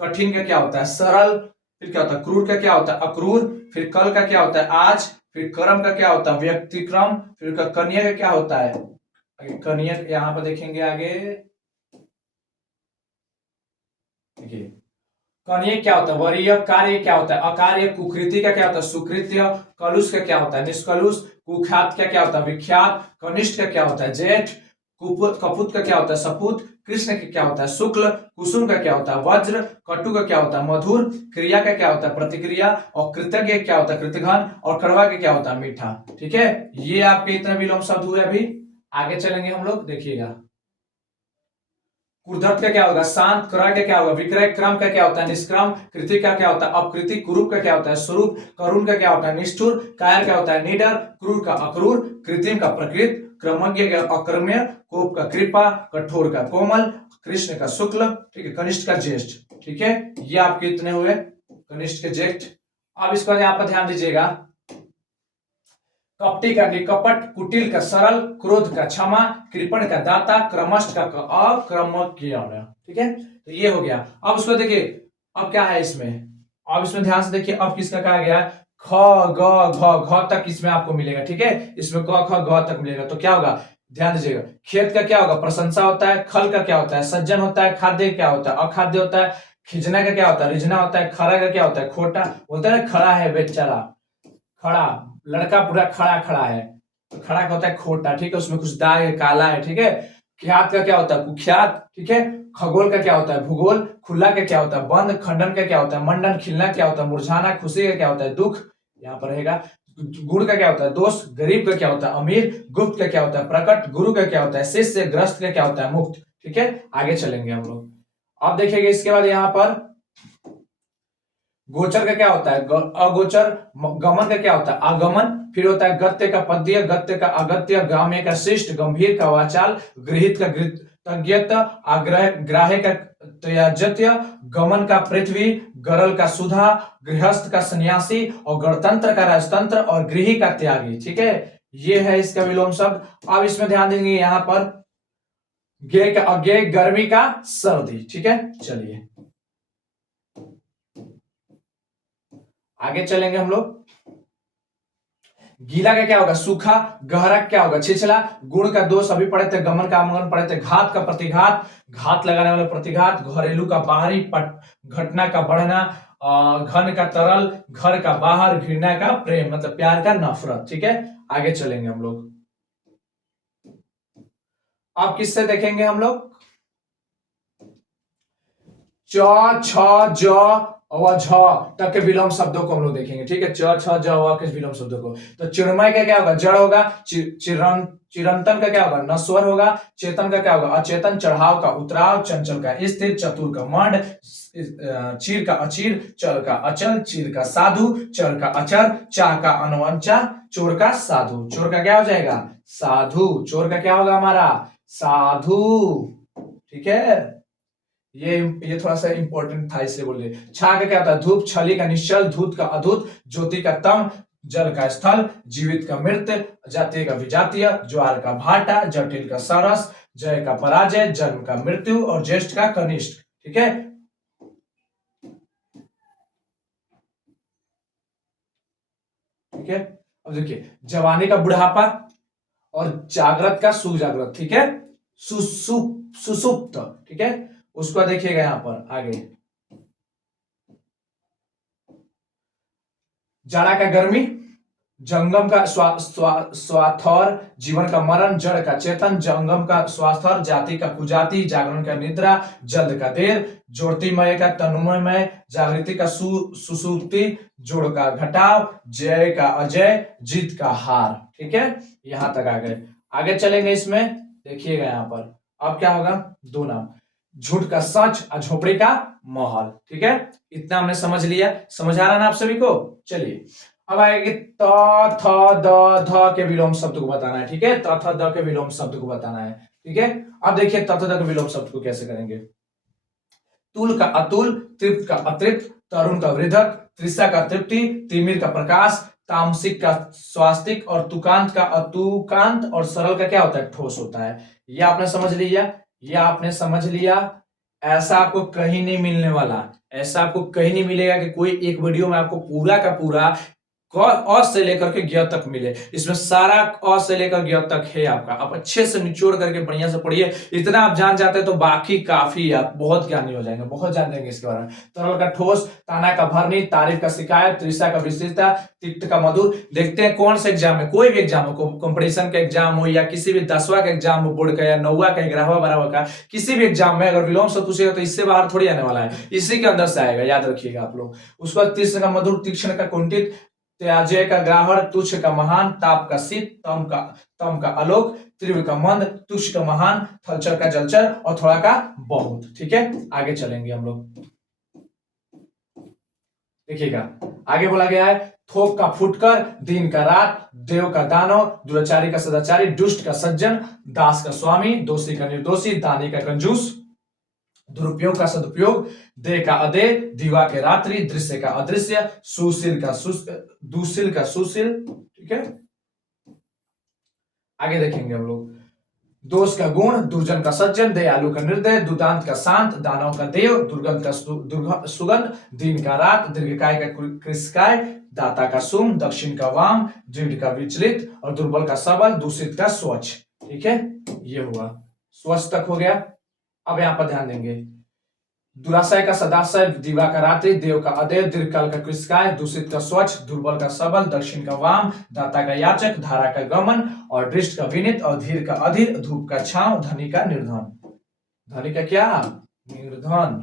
कठिन का क्या होता है, सरल। फिर क्या होता है, क्रूर का क्या होता है, अक्रूर। फिर कल का क्या होता है, आज। फिर कर्म का क्या होता है, व्यक्तिक्रम। फिर कन्या का क्या होता है, कन्या। यहां पर देखेंगे आगे, देखिए कन्या क्या होता है, वरीय। कार्य क्या होता है, अकार्य। कुकृति का क्या होता है, सुकृत्य। कलुष का क्या होता है, निष्कलुष। कुख्यात का क्या होता है, विख्यात। कनिष्ठ का क्या होता है, जेठ। कुपुत कपूत का क्या होता है, सपूत। कृष्ण का क्या होता है, शुक्ल। कुसुम का क्या होता है, वज्र। कटु का क्या होता है, मधुर। क्रिया का क्या होता है, प्रतिक्रिया। और कृतज्ञ क्या होता है, कृतघ्न। और कड़वा का क्या होता है, मीठा। ठीक है, ये आपके इतने विलोम शब्द हुए। अभी आगे चलेंगे हम लोग, देखिएगा। कुर्धत का क्या होगा, शांत। क्रय का क्या होगा, विक्रय। क्रम का क्या होता है, निष्क्रम। कृति का क्या होता है, अपकृति। कुरूप का क्या होता है, स्वरूप। करुण का क्या होता है, निष्ठुर। कायर क्या होता है, निडर। क्रूर का अक्रूर। कृत्रिम का प्रकृत। क्रमज्ञ का अक्रम्य। कोप का कृपा। कठोर का कोमल। कृष्ण का शुक्ल। ठीक है, कनिष्ठ का ज्येष्ठ। ठीक है, ये आपके इतने हुए कनिष्ठ के जेठ। अब इसको यहां पर ध्यान दीजिएगा, कपटी का कपट, कुटिल का सरल, क्रोध का क्षमा, कृपण का दाता, क्रमष्ट का अक्रमक किया, ठीक है। तो ये हो गया। अब उसको देखिए, अब क्या है इसमें, अब इसमें ध्यान से देखिए, अब किसका कहा गया है, ख ग घ, घ तक इसमें आपको मिलेगा, ठीक है। इसमें क ख ग तक मिलेगा, तो क्या होगा, ध्यान दीजिएगा। खेत का क्या होगा, प्रशंसा होता है। खल का क्या होता है, सज्जन होता है। खाद्य क्या होता है, अखाद्य होता है। खिजना का क्या होता है, रिझना होता है। खरा का क्या होता है, खोटा। बोलते हैं ना, खड़ा है बेचारा, खड़ा, लड़का पूरा खड़ा खड़ा है, तो खड़ा का होता है खोटा, ठीक है, उसमें कुछ दाग है, काला है, ठीक है। ख्यात का क्या होता है, कुख्यात, ठीक है। खगोल का क्या होता है, भूगोल। खुला का क्या होता है, बंद। खंडन का क्या होता है, मंडन। खिलना क्या होता है, मुरझाना। खुशी का क्या होता है, दुख, यहाँ पर रहेगा। गुण का क्या होता है, दोष। गरीब का क्या होता है, अमीर। गुप्त का क्या होता है, प्रकट। गुरु का क्या होता है, शिष्य। ग्रस्त का क्या होता है, मुक्त, ठीक है। आगे चलेंगे हम लोग। अब देखिएगा इसके बाद यहाँ पर गोचर का क्या होता है, अगोचर। गमन का क्या होता है, आगमन। फिर होता है गत्य का पद्य, गत्य का अगत्य, गाम्य का शिष्ट, गंभीर का वाचाल, गृहित का कृतज्ञत, आग्रह ग्राह्य का त्यजत्य, गमन का पृथ्वी, गरल का सुधा, गृहस्थ का सन्यासी, और गणतंत्र का राजतंत्र, और गृही का त्यागी, ठीक है। ये है इसका विलोम शब्द। अब इसमें ध्यान देंगे यहाँ पर, गे का अज्ञे, गर्मी का सर्दी, ठीक है। चलिए आगे चलेंगे हम लोग। गीला का क्या होगा, सूखा। गहरा क्या होगा, छिछला। गुण का दोष अभी पढ़े थे, गमन का आमगमन पढ़े थे। घात का प्रतिघात, घात लगाने वाले प्रतिघात। घरेलू का बाहरी, घटना का बढ़ना। घन का तरल, घर का बाहर। घृणा का प्रेम, मतलब प्यार का नफरत, ठीक है। आगे चलेंगे हम लोग। अब किससे देखेंगे हम लोग, च छ ज और झ तक के विलोम शब्दों को हम लोग देखेंगे, ठीक है। च छ ज व के विलोम शब्दों को। तो चिन्मय का क्या होगा, जड़ होगा। चिरंतन का क्या होगा, नश्वर होगा। चेतन का क्या होगा, अचेतन। चढ़ाव का उतराव, चंचल का स्थिर, चतुर का मंड, चीर का अचीर, चल का अचल, चीर का साधु, चर का अचर, चा का अनवंचा, चोर का साधु। चोर का क्या हो जाएगा, साधु। चोर का क्या होगा हमारा, साधु, ठीक है। ये थोड़ा सा इंपॉर्टेंट था, इसलिए बोल रहे। छा का क्या होता है, धूप। छली का निश्चल, धूत का अधूत, ज्योति का तम, जल का स्थल, जीवित का मृत, जातीय का विजातीय, ज्वार का भाटा, जटिल का सरस, जय का पराजय, जन्म का मृत्यु, और ज्येष्ठ का कनिष्ठ, ठीक है। ठीक है, अब देखिए, जवानी का बुढ़ापा, और जागृत का सुजागृत, ठीक है। सुसुप्त, ठीक है। उसको देखिएगा यहां पर आगे, जाड़ा का गर्मी, जंगम का स्वाथर, जीवन का मरण, जड़ का चेतन, जंगम का स्वास्थर, जाति का कुजाति, जागरण का निद्रा, जल्द का देर, ज्योतिमय का तन्मय, जागृति का सुसुप्ति, जोड़ का घटाव, जय का अजय, जीत का हार, ठीक है। यहां तक आ गए। आगे चलेंगे इसमें, देखिएगा यहां पर अब क्या होगा, दो नाम, झूठ का सच, झोपड़ी का महल, ठीक है। इतना हमने समझ लिया, समझ आ रहा ना आप सभी को। चलिए अब आएगी त थ द ध के विलोम शब्द को बताना है, ठीक है। त थ द के विलोम शब्द को बताना है, ठीक है। अब देखिए त थ द के विलोम शब्द को कैसे करेंगे। तुल का अतुल, तृप्त का अतृप्त, तरुण का वृद्धक, तृषा का तृप्ति, तिमिर का प्रकाश, तामसिक का स्वास्तिक, और तुकांत का अतुकांत, और सरल का क्या होता है, ठोस होता है। ये आपने समझ लिया, ये आपने समझ लिया। ऐसा आपको कहीं नहीं मिलने वाला, ऐसा आपको कहीं नहीं मिलेगा कि कोई एक वीडियो में आपको पूरा का पूरा अ से लेकर के ज्ञ तक मिले। इसमें सारा अ से लेकर ज्ञ तक है आपका। आप अच्छे से निचोड़ करके बढ़िया से पढ़िए। इतना आप जान जाते हैं तो बाकी काफी, आप बहुत ज्ञानी हो जाएंगे, बहुत जान जाएंगे इसके बारे में। तरल का ठोस, ताना का भरनी, तारीफ का शिकायत, तृषा का विस्तृतता, तिक्त का मधुर। देखते हैं कौन से एग्जाम में, कोई भी एग्जाम हो, कंपटीशन का एग्जाम हो, या किसी भी 10वां का एग्जाम हो, बोर्ड का, या 9वां का, 11वां 12वां का, किसी भी एग्जाम में अगर विलोम शब्द पूछेगा तो इससे बाहर थोड़ी आने वाला है, इसी के अंदर से आएगा, याद रखिएगा आप लोग। उसके बाद तीक्ष्ण का मधुर, तीक्ष्ण का कुंठित, त्याज्य का ग्राहर, तुच्छ का महान, ताप का शीत, तम का आलोक, तीव्र का मंद, तुच्छ का महान, थलचर का जलचर, और थोड़ा का बहुत, ठीक है। आगे चलेंगे हम लोग, देखिएगा आगे बोला गया है, थोक का फुटकर, दिन का रात, देव का दानव, दुराचारी का सदाचारी, दुष्ट का सज्जन, दास का स्वामी, दोषी का निर्दोषी, दानी का कंजूस, दुरुपयोग का सदुपयोग, दे का अदे, दीवा के रात्रि, दृश्य का अदृश्य, सुशील का दुशील का सुशील। ठीक है, आगे देखेंगे हम लोग। दोष का गुण, दुर्जन का सज्जन, दयालु का निर्दय, दुदांत का शांत, दानव का देव, दुर्गंध का सुगंध, दिन का रात, दीर्घकाय का कृषकाय, दाता का सुम, दक्षिण का वाम, दृढ़ का विचलित और दुर्बल का सबल, दूषित का स्वच्छ। ठीक है, ये हुआ, स्वच्छ तक हो गया। अब यहां पर ध्यान देंगे, दुराशय का सदाशय, दिवा का रात्रि, देव का अदेव, दीर्घकाल का कृषकाय, दूषित का स्वच्छ, दुर्बल का सबल, दक्षिण का वाम, दाता का याचक, धारा का गमन और दृष्ट का विनित और धीर का अधीर, धूप का छांव, धनी का निर्धन। धनी का क्या? निर्धन।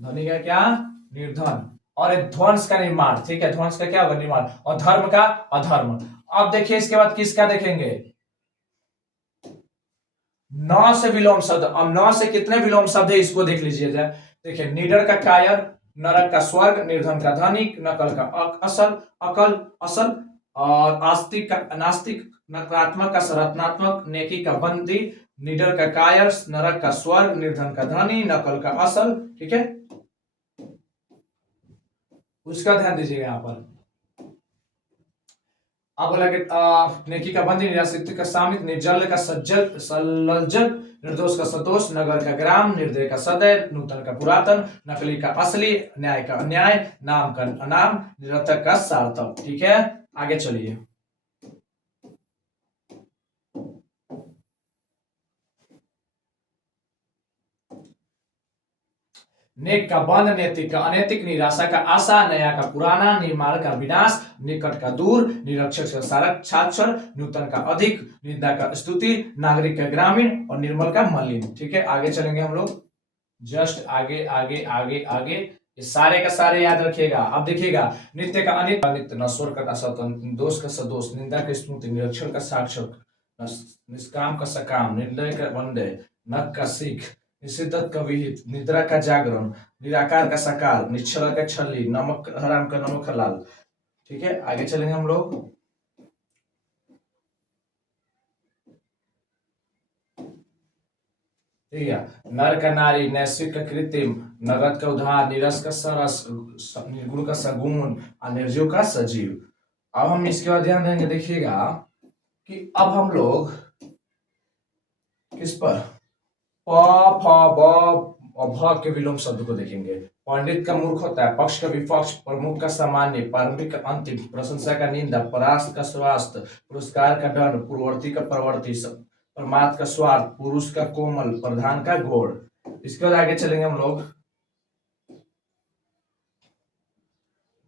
धनी का क्या? निर्धन। और एक ध्वंस का निर्माण। ठीक है, ध्वंस का क्या होगा? निर्माण। और धर्म का अधर्म। अब देखिए इसके बाद किसका देखेंगे? नौ से विलोम शब्द। अब नौ से कितने विलोम शब्द है इसको देख लीजिए। देखिए, निडर का कायर, नरक का स्वर्ग, निर्धन का धनिक, नकल का असल, अकल असल, और आस्तिक का नास्तिक, नकारात्मक का सकारात्मक, नेकी का बंदी, निडर का कायर, नरक का स्वर्ग, निर्धन का धनी, नकल का असल। ठीक है, उसका ध्यान दीजिएगा यहां पर। अब बोला कि नेकी का बंदी, निराश्रित का सामित, निर्जल का सज्जल सल्लजल, निर्दोष का सदोष, नगर का ग्राम, निर्दय का सदैव, नूतन का पुरातन, नकली का असली, न्याय का अन्याय, नाम का अनाम, निरर्थक का सार्थक। ठीक है, आगे चलिए। नेक का बंध, नैतिक का अनैतिक, निराशा का आशा, नया का पुराना, निर्माण का विनाश, निकट का दूर, निरक्षर का साक्षर, नूतन का अधिक, निंदा का स्तुति, नागरिक का ग्रामीण और निर्मल का मलिन। ठीक है, आगे चलेंगे हम लोग। जस्ट आगे आगे आगे आगे, ये सारे का सारे याद रखिएगा। अब देखिएगा, नित्य का अनित्य, नित्य, नश्वर का असत, दोष का सदोष, निंदा का स्मृति, निरक्षर का साक्षर, निष्काम का सकाम, निर्दय का वंदय, नक का सीख, निषिद्धत का विहित, निद्रा का जागरण, निराकार का साकार, निश्चल का छली, नमक हराम का नमक हलाल। ठीक है, आगे चलेंगे हम लोग। ठीक है, नर का नारी, नैसर्गिक का कृत्रिम, नगद का उधार, नीरस का सरस, निर्गुण का सगुण और निर्जीव का सजीव। अब हम इसके बाद ध्यान देंगे, देखिएगा कि अब हम लोग किस पर प फ ब और भ के विलोम शब्द को देखेंगे। पंडित का मूर्ख होता है, पक्ष का विपक्ष, प्रमुख का सामान्य, प्रारंभिक का अंतिम, प्रशंसा का निंदा, परास्त का स्वास्थ्य, पुरस्कार का दंड, पूर्ववर्ती का प्रवर्ती, परमार्थ का स्वार्थ, पुरुष का कोमल, प्रधान का घोड़। इसके बाद आगे चलेंगे हम लोग।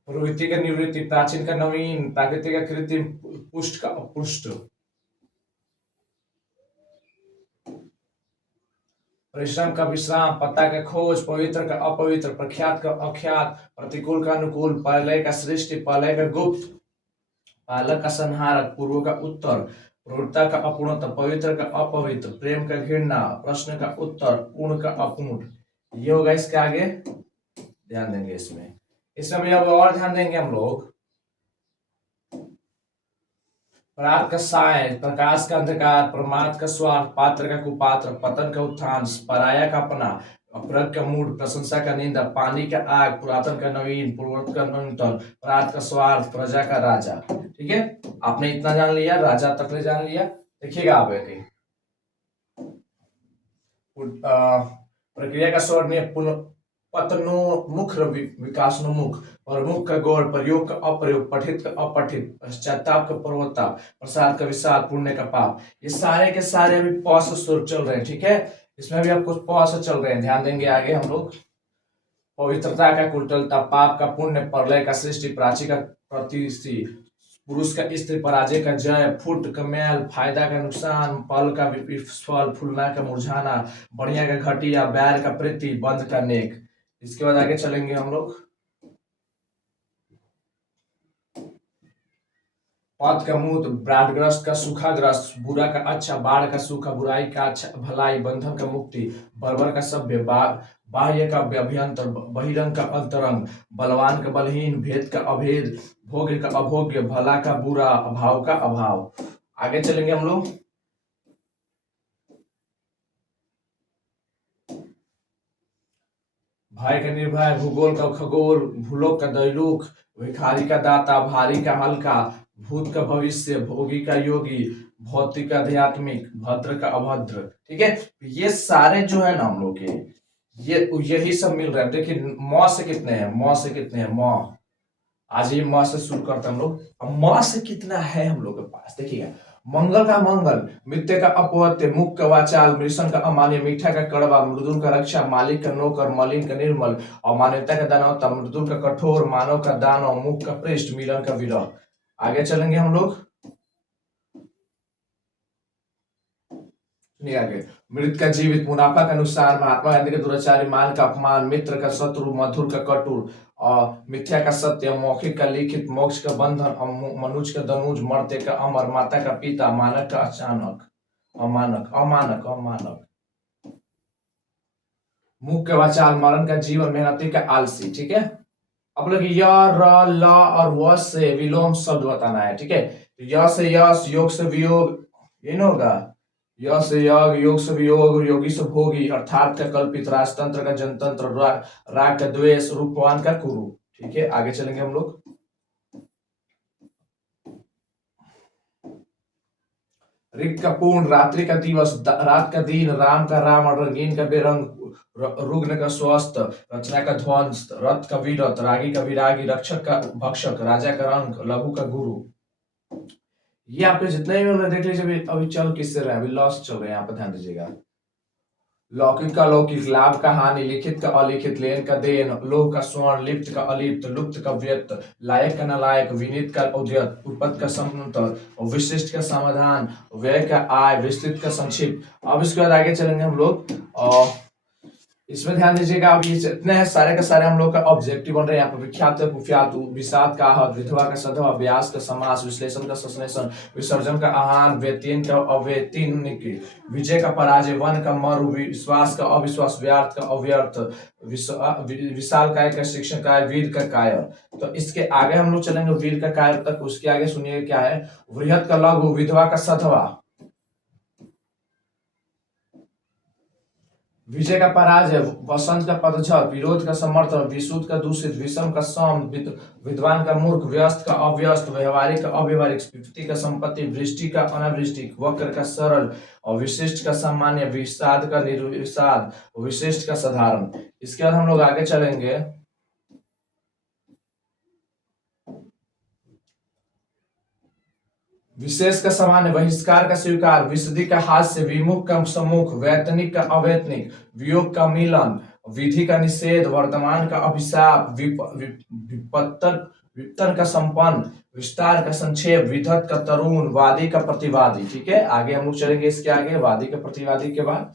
प्रवृत्ति का निवृत्ति, प्राचीन का नवीन, प्राकृतिक का कृत्रिम, पुष्ट का अपुष्ट, परिश्रम का विश्राम, पता का खोज, पवित्र का अपवित्र, प्रख्यात का अख्यात, प्रतिकूल का अनुकूल, प्रलय का सृष्टि, प्रलय का गुप्त, पालक का संहारक, पूर्व का उत्तर, प्रवृत्ता का अपूर्णता, पवित्र का अपवित्र, प्रेम का घृणा, प्रश्न का उत्तर, पूर्ण का अपूर्ण। ये होगा इसके आगे, ध्यान देंगे इसमें। इसमें भी अब और ध्यान देंगे हम लोग। परात का साय, प्रकाश का अंधकार, प्रमाद का स्वार्थ, पात्र का कुपात्र, पतन का उत्थान, पराया का अपना, अपराध का मूड, प्रशंसा का निंदा, पानी का आग, पुरातन का नवीन, पूर्वत का नवीनतम, परात का स्वार्थ, प्रजा का राजा। ठीक है, आपने इतना जान लिया, राजा तक ने जान लिया। देखिएगा आप एक प्रक्रिया का स्वर, पतनोन्मुख, विकासोन्मुख, प्रमुख का गौड़, प्रयोग का अप्रयोग, पठित का अपठित, पश्चाताप का पूर्वताप, प्रसाद का विषाद, पुण्य का पाप। ये सारे के सारे अभी प से सुर चल रहे हैं। ठीक है, इसमें भी आप कुछ प से चल रहे हैं, ध्यान देंगे आगे हम लोग। पवित्रता का कुटिलता, पाप का पुण्य, प्रलय का सृष्टि, प्राची का प्रतिष्ठि, पुरुष का स्त्री, पराजय का जय, फुट का मैल, फायदा का नुकसान, पल का विफल, फूलना का मुरझाना, बढ़िया का घटिया, बैर का प्रीति, बंद का नेक। इसके बाद आगे चलेंगे हम लोग। पथ का मूत, बाढ़ग्रस्त का सूखाग्रस्त, बुरा का अच्छा, बाढ़ का सूखा, बुराई का अच्छा भलाई, बंधन का मुक्ति, बर्बर का सभ्य, बाह्य का अभ्यंतर, बहिरंग का अंतरंग, बलवान का बलहीन, भेद का अभेद, भोग्य का अभोग्य, भला का बुरा, अभाव का अभाव। आगे चलेंगे हम लोग। भय का निर्भय, भूगोल का खगोल, भूलोक का दैलोक, भिखारी का दाता, भारी का हल्का, भूत का भविष्य, भोगी का योगी, भौतिक का आध्यात्मिक, भद्र का अभद्र। ठीक है, ये सारे जो है ना हम लोग के, ये यही सब मिल रहा है। देखिए म से कितने हैं, म से कितने हैं, म आज ये म से शुरू करते हैं हम लोग। अब म से कितना है हम लोग के पास, देखिएगा। मंगल का मंगल, मित्य का अपवत्य, मुख का वाचाल, मृषण का अमान्य, मीठा का कड़वा, मृदुल का रक्षा, मालिक का नौकर, मलिन का निर्मल, अमान्यता का दानवता, मृदुल का कठोर, मानव का दानव, मुख का पृष्ठ, मिलन का विरह। आगे चलेंगे हम लोग, सुनिए आगे। मृत का जीवित, मुनाफा का नुकसान, महात्मा गांधी का दुराचारी, मान का अपमान, मित्र का शत्रु, मधुर का कटुर, और मिथ्या का सत्य, मौखिक का लिखित, मोक्ष का बंधन, मनुज का दनुज, मर्त्य का अमर, माता का पिता, मानक का अचानक, अमानक अमानक अमानक, मुख के वाचाल, मरण का जीवन, मेहनती का आलसी। ठीक है, अब लोग य र ल और व से विलोम शब्द बताना है। ठीक है, तो य से यश, योग से वियोग, ये ना होगा। य से योग, योग से वियोग, योगी से भोगी, अर्थात का कल्पित, राजतंत्र का जनतंत्र, राग का द्वेष, रूपवान का कुरु। ठीक है, आगे चलेंगे हम लोग। ऋग का पूर्ण, रात्रि का दिवस, रात का दिन, राम का रावण, रंगीन का बेरंग, रुग्ण का स्वस्थ, रचना का ध्वंस, रथ का वीरत, रागी का विरागी, रक्षक का भक्षक, राजा का रंग, लघु का गुरु। ये आपके जितने भी देख लीजिए। अभी चल किससे रहे, अभी लॉस चल रहे हैं, यहाँ पर ध्यान दीजिएगा। लौकिक का लौकिक, लाभ का हानि, लिखित का अलिखित, लेन का देन, लोह का स्वर्ण, लिप्त का अलिप्त, लुप्त का व्यक्त, लायक का नालायक, विनीत का उद्यत, उपपद का समंतर, विशिष्ट का समाधान, व्यय का आय, विस्तृत का संक्षिप्त। अब इसके बाद आगे चलेंगे हम लोग, और इसमें ध्यान दीजिएगा। अब ये जितने हैं सारे का सारे हम लोग का ऑब्जेक्टिव बन रहे हैं यहाँ पर। विख्यात कुख्यात, विषाद का आहत, विधवा का सधवा, व्यास का समास, विश्लेषण का संश्लेषण, विसर्जन का आहान, व्यतीन का अव्यतीन, विजय का पराजय, वन का मरु, विश्वास का अविश्वास, व्यर्थ का अव्यर्थ, विशाल काय का शिक्षण काय, वीर का काय। तो इसके आगे हम लोग चलेंगे वीर का काय तक। उसके आगे सुनिए क्या है। वृहत का लघु, विधवा का सधवा, विजय का पराजय, वसंत का पतझड़, विरोध का समर्थन, विशुद्ध का दूषित, विषम का सम, विद्वान का मूर्ख, व्यस्त का अव्यस्त, व्यवहारिक का अव्यवहारिक, विपत्ति का संपत्ति, वृष्टि का अनावृष्टि, वक्र का सरल, और विशिष्ट का सामान्य, विषाद का निर्विषाद, विशिष्ट का साधारण। इसके बाद हम लोग आगे चलेंगे। विशेष का सामान्य, बहिष्कार का स्वीकार, विशुद्धि का हास्य, विमुख का सम्मुख, वैतनिक का अवैतनिक, वियोग का मिलन, विधि का निषेध, वर्तमान का अभिशाप, विपत्तर का संपन्न, विस्तार का संक्षेप, विधत का तरुण, वादी का प्रतिवादी। ठीक है, आगे हम लोग चलेंगे इसके आगे, वादी का प्रतिवादी के बाद।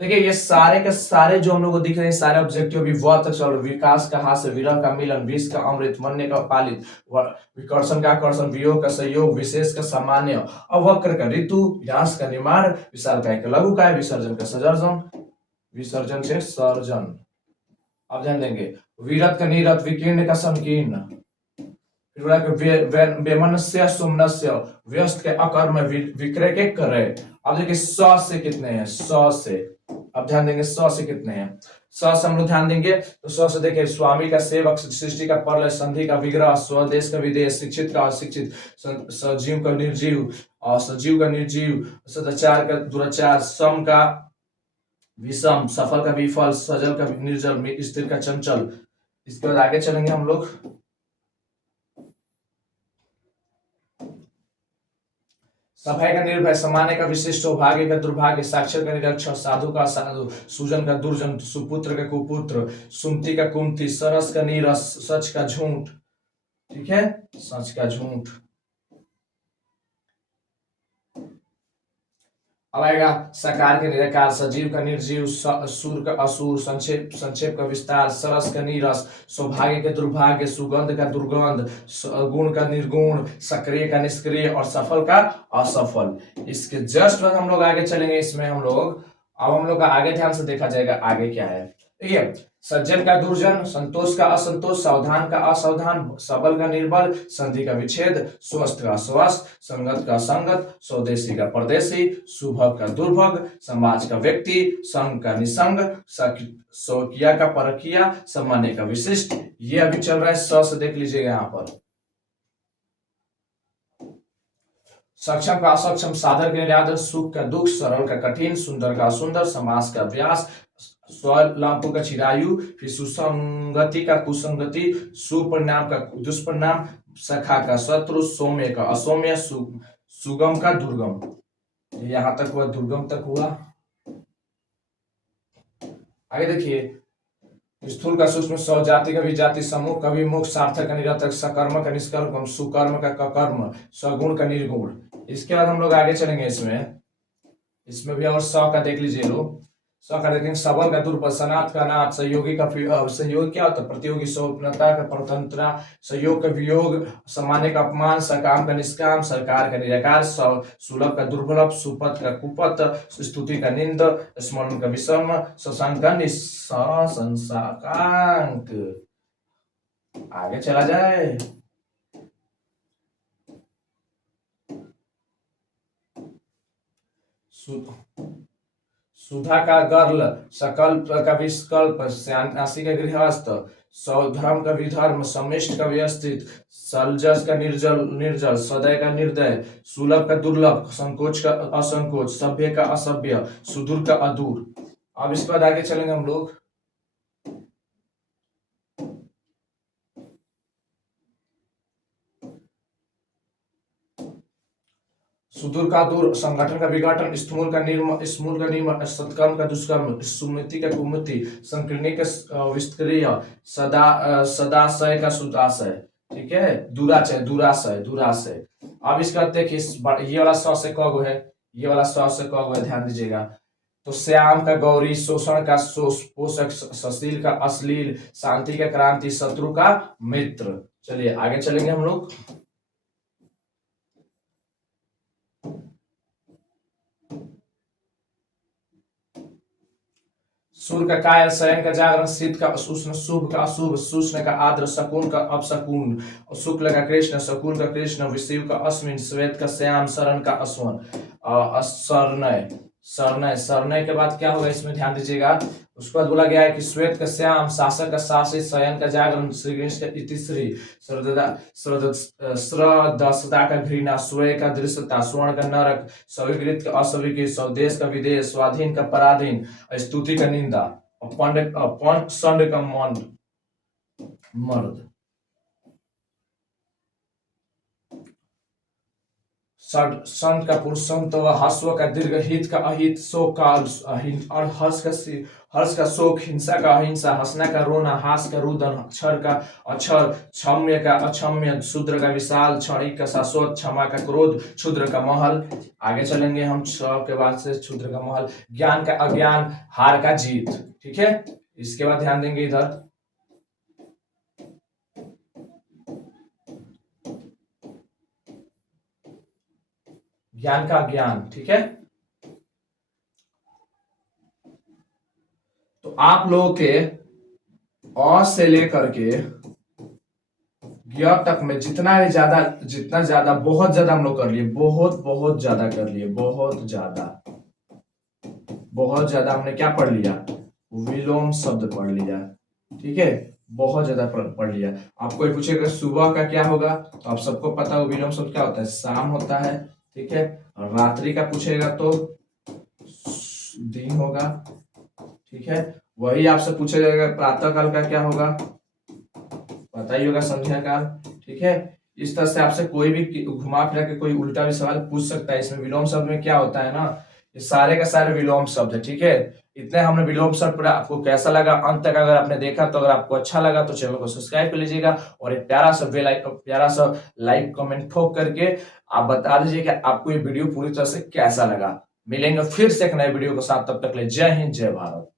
देखिए ये सारे के सारे जो हम लोग को दिख रहे हैं सारे ऑब्जेक्टिव भी वह तक चल रहे। विकास का हास्य, विरह का मिलन, विष का अमृत, मन्य का पालित, विकर्षण का आकर्षण, वियोग का संयोग, विशेष का सामान्य, अवक्र का ऋतु, विनाश का निर्माण, विशाल का लघु काय, विसर्जन का सजर्जन, विसर्जन से सर्जन। अब ध्यान देंगे। वीरत का नीरत, विकीर्ण का संकीर्ण, बेमनस्य सुमनस्य, व्यस्त के अकर्म, विक्रय के क्रय। अब देखिए स से कितने हैं, स से। अब ध्यान देंगे स से कितने हैं। स से हम लोग ध्यान देंगे तो स से देखिए स्वामी का सेवक, सृष्टि का प्रलय, संधि का विग्रह, स्वदेश का विदेश, शिक्षित का अशिक्षित, सजीव का निर्जीव, और सजीव का निर्जीव, सदाचार का दुराचार, सम का विषम, सफल का विफल, सजल का निर्जल, स्थिर का चंचल। इसके बाद आगे चलेंगे हम लोग। सभय का निर्भय, सामान्य का विशिष्ट, भाग्य का दुर्भाग्य, साक्षर का निरक्षर, साधु का साधु, सुजन का दुर्जन, सुपुत्र का कुपुत्र, सुमति का कुमति, सरस का नीरस, सच का झूठ। ठीक है, सच का झूठ। अब आएगा सकार का निराकार, सजीव का निर्जीव, सुर का असुर, संक्षेप का विस्तार, सरस का नीरस, सौभाग्य का दुर्भाग्य, सुगंध का दुर्गंध, गुण का निर्गुण, सक्रिय का निष्क्रिय, और सफल का असफल। इसके जस्ट बाद हम लोग आगे चलेंगे। इसमें हम लोग अब हम लोग का आगे ध्यान से देखा जाएगा आगे क्या है। ठीक है। सज्जन का दुर्जन, संतोष का असंतोष, सावधान का असावधान, सबल का निर्बल, संधि का विच्छेद, स्वस्थ का अस्वस्थ, संगत का संगत, स्वदेशी का परदेशी, शुभग का दुर्भग, समाज का व्यक्ति, संघ का निसंग, स्वकीय का परकीय, सामान्य का विशिष्ट। ये अभी चल रहा है स से, देख लीजिएगा यहाँ पर। सक्षम का असक्षम, साधर का निरादर, सुख का दुख, सरल का कठिन, सुंदर का सुंदर, समास का व्यास, स्वलांपु का चिरायु, फिर सुसंगति का कुसंगति, सुपरिणाम का दुष्परिणाम, सखा का शत्रु, सौम्य का असौम्य, सुगम का दुर्गम। यहां तक हुआ, दुर्गम तक हुआ। आगे देखिए, स्थूल का सूक्ष्म, सौ जाति का विजाति, समूह का विमुख, सार्थक का निरर्थक, सकर्म का निष्कर्म, सुकर्म का ककर्म, सगुण का निर्गुण। इसके बाद हम लोग आगे चलेंगे। इसमें भी और स का देख लीजिए लोग। स का देखेंगे, सबल का दुर्बल, सनात का नाथ, सहयोगी का सहयोग क्या होता है, प्रतियोगी, स्वतंत्रता का परतंत्रा, सहयोग का वियोग, सामान्य का अपमान, सकाम का निष्काम, सरकार का निराकार, सुलभ का दुर्लभ, सुपथ का कुपथ, स्तुति का निंद, स्मरण का विषम, शशांक का निशंसाकांक। आगे चला जाए। सुधा का गर्ल, सकल्प का विकल्प, सन्यासी का गृहस्थ, सौधर्म का विधर्म, समिष्ट का व्यवस्थित, सलजस का निर्जल निर्जल, सदय का निर्दय, सुलभ का दुर्लभ, संकोच का असंकोच, सभ्य का असभ्य, सुदूर का अदूर। अब इसके बाद आगे चलेंगे हम लोग। सुदूर का दूर, संगठन का विघटन, स्थूल का निर्म, स्मूल का निम, सत्कर्म का दुष्कर्म, सुमति का कुमति, संकीर्णी का विस्तरीय, सदाशय का सुदाशय। ठीक है, दुराचय, दुराशय, दुराशय। अब इसका देखिए, ये वाला स से क गो है, ये वाला स से क गो है, ध्यान दीजिएगा। तो श्याम का गौरी, शोषण का पोषक, सशील का अश्लील, शांति का क्रांति, शत्रु का मित्र। चलिए आगे चलेंगे हम लोग। सूर्य का कायल, शयन का जागरण, शीत का उष्ण, शुभ का अशुभ, शुष्ण का आद्र, शकुन का अपशकुन, शुक्ल का कृष्ण, शकुन का कृष्ण, विषुव का अश्विन, श्वेत का श्याम, शरण का अश्वन, सरनय। सरनय, सरनय के बाद क्या होगा इसमें ध्यान दीजिएगा। उसके बाद बोला गया है कि श्वेत का श्याम, शासक का शासित, शयन का जागरण, श्री कृष्ण का इतिश्री, श्रदसता का घृणा, स्वय का दृश्यता, स्वर्ण का नरक, स्वीकृत का अस्वीकृत, स्वदेश का विदेश, स्वाधीन का पराधीन, स्तुति का निंदा, संड का मर्द। संत का पुरुष संत, हस्व का दीर्घ, हित का अहित, शोक का और हर्ष का शोक, हिंसा का अहिंसा, हंसना का रोना, हास का रुदन, अक्षर का अक्षर, क्षम्य का अक्षम्य, शूद्र का विशाल, क्षणिक का शाश्वत, क्षमा का क्रोध, क्षुद्र का महल। आगे चलेंगे हम के बाद से, क्षुद्र का महल, ज्ञान का अज्ञान, हार का जीत। ठीक है, इसके बाद ध्यान देंगे इधर। ज्ञान का ज्ञान। ठीक है, तो आप लोगों के अ से लेकर के य तक में जितना ज्यादा बहुत ज्यादा हम लोग कर लिए, बहुत ज्यादा कर लिए, बहुत ज्यादा हमने क्या पढ़ लिया, विलोम शब्द पढ़ लिया। ठीक है, बहुत ज्यादा पढ़ लिया। आपको पूछेगा सुबह का क्या होगा, तो आप सबको पता है विलोम शब्द क्या होता है, शाम होता है। ठीक है, रात्रि का पूछेगा तो दिन होगा। ठीक है, वही आपसे पूछेगा प्रातः काल का क्या होगा, पता ही होगा, संध्या काल। ठीक है, इस तरह से आपसे कोई भी घुमा फिरा के कोई उल्टा भी सवाल पूछ सकता है। इसमें विलोम शब्द में क्या होता है ना, ये सारे का सारे विलोम शब्द है। ठीक है, इतने हमने विलोम शब्द पढ़ा। आपको कैसा लगा अंत तक अगर आपने देखा, तो अगर आपको अच्छा लगा तो चैनल को सब्सक्राइब कर लीजिएगा और एक प्यारा सा लाइक कमेंट ठोक करके आप बता दीजिए कि आपको ये वीडियो पूरी तरह से कैसा लगा। मिलेंगे फिर से एक नए वीडियो के साथ, तब तक ले जय हिंद, जय भारत।